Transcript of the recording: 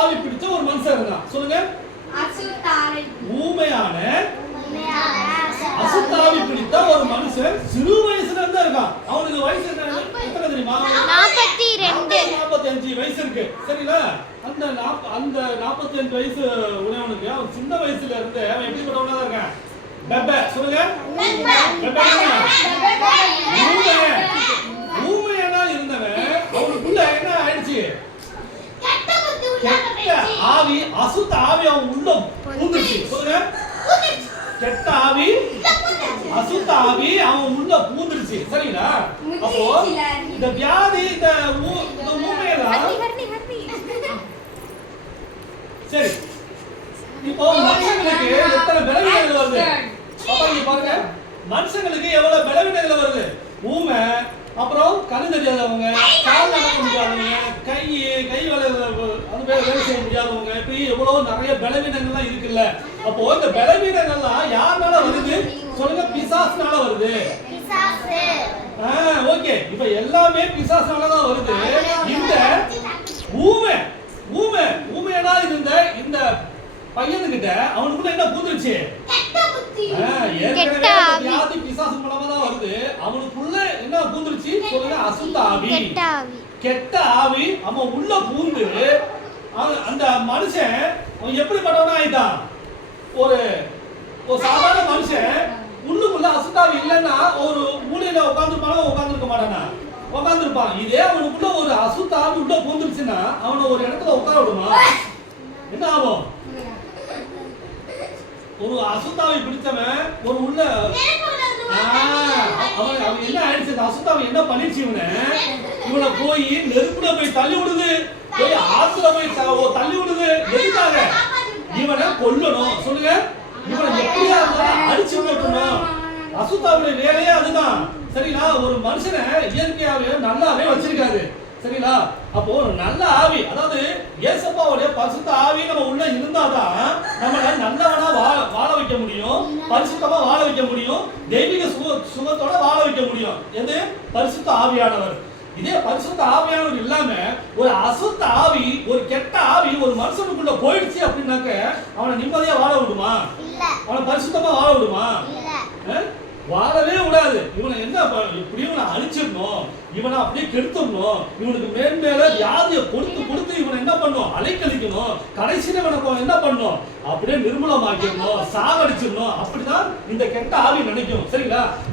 ஆவி பிடிச்ச ஒரு மனுஷன் இருந்தான். சொல்லுங்க. ஊமையான அசுத்தாவி பிடித்த ஒரு மனுஷன் சிறு வயசுல இருந்து இருக்கான். அவனுக்கு வயசு என்ன எத்தனை தெரியுமா? நாற்பத்தி ரெண்டு. நாற்பத்தி அஞ்சு வயசு இருக்கு. சரிங்களா? அந்த அந்த நாற்பத்தி அஞ்சு வயசு உடையவனுக்கு அவன் சின்ன வயசுல இருந்து அவன் எப்படிப்பட்டவனா தான் இருக்கான்? பெப்ப சொல்லுங்க. ஊமையனா இருந்தவன் அவனுக்குள்ள என்ன ஆயிடுச்சு? ஆவி அசுத்த ஆவி அவன் உள்ள பூந்துருச்சு. சொல்லுங்க. கெட்ட ஆவி அசுத்த ஆவி அவன் உள்ள பூந்துருச்சு. சரிங்களா? அப்போ இந்த வியாதி இந்த சரி. இப்போ மனுஷங்களுக்கு எத்தனை பலவீனங்கள் வருது? இங்க பாருங்க. மனுஷங்களுக்கு எவ்வளவு பலவீனங்கள் வருது? ஊமை அப்புறம் கண்ணு தெரியாதவங்க கால் நடக்க முடியாதவங்க கை வேலை அது வேலை செய்ய முடியாதவங்க இப்படி எவ்வளவு நிறைய பலவீனங்கள்லாம் இருக்குல்ல. அப்போ இந்த பலவீனங்கள்லாம் யாருனால வருது? சொல்லுங்க பிசாசுனால வருது. ஓகே. இப்ப எல்லாமே பிசாசுனால தான் வருது இந்த ஊமை ஊமை ஊமையனா இருந்த இந்த பையனுக்கிட்ட அவனுக்குள்ள என்ன கெட்ட ஆ, ஏற்கனவே கெட்ட. வியாதி பிசாசு மூலமா தான் வருது. அவனுக்குள்ள என்ன பூந்துருச்சு சொல்லுங்க அசுத்த ஆவி. கெட்ட ஆவி அவன் உள்ள பூந்து அந்த மனுஷன் அவன் எப்படிப்பட்டவனா ஆயிட்டான்? ஒரு ஒரு சாதாரண மனுஷன் உள்ளுக்குள்ள அசுத்தாவி இல்லைன்னா ஒரு மூலையில உட்காந்துருப்பானா உட்காந்துருக்க மாட்டானா? உட்காந்துருப்பான் இதே அவனுக்குள்ள ஒரு அசுத்தாவி உள்ள பூந்துருச்சுன்னா அவனை ஒரு இடத்துல உட்கார விடுமா? என்ன ஆகும்? ஒரு அசுத்தாவி பிடிச்சவன் ஒரு உள்ள அவன் அவன் என்ன ஆயிடுச்சு? அந்த அவன் என்ன பண்ணிச்சு இவனை? இவனை போய் நெருப்புல போய் தள்ளி விடுது. போய் ஆத்துல போய் ஓ, தள்ளி விடுது. எதுக்காக? இவனை கொல்லணும். சொல்லுங்க. இவனை எப்படியா இருந்தாலும் அடிச்சு போட்டணும் அசுத்தாவுடைய வேலையே அதுதான். சரிங்களா? ஒரு மனுஷனை இயற்கையாவே நல்லாவே வச்சிருக்காரு. சரிங்களா? அப்போ ஒரு நல்ல ஆவி அதாவது ஏசப்பாவுடைய பரிசுத்த ஆவி நம்ம உள்ள இருந்தாதான் நம்மள நல்லவனா வாழ வாழ வைக்க முடியும் பரிசுத்தமா வாழ வைக்க முடியும். தெய்வீக சுக சுகத்தோட வாழ வைக்க முடியும். எது? பரிசுத்த ஆவியானவர். இதே பரிசுத்த ஆவியானவர் இல்லாம ஒரு அசுத்த ஆவி ஒரு கெட்ட ஆவி ஒரு மனுஷனுக்குள்ள போயிடுச்சு அப்படின்னாக்க அவனை நிம்மதியா வாழ விடுமா? அவனை பரிசுத்தமா வாழ விடுமா? வாழவே விடாது இவனை என்ன ப- இப்படி இவனை அழிச்சிடணும். இவனை அப்படியே கெடுத்துடணும். இவனுக்கு மேன்மேல வியாதியை கொடுத்து கொடுத்து இவனை என்ன பண்ணும்? அலைக்கழிக்கணும். கடைசியில இவனை என்ன பண்ணும்? அப்படியே நிர்மூலமாக்கிடணும். சாகடிச்சிடணும். அப்படிதான் இந்த கெட்ட ஆவி நினைக்கும். சரிங்களா?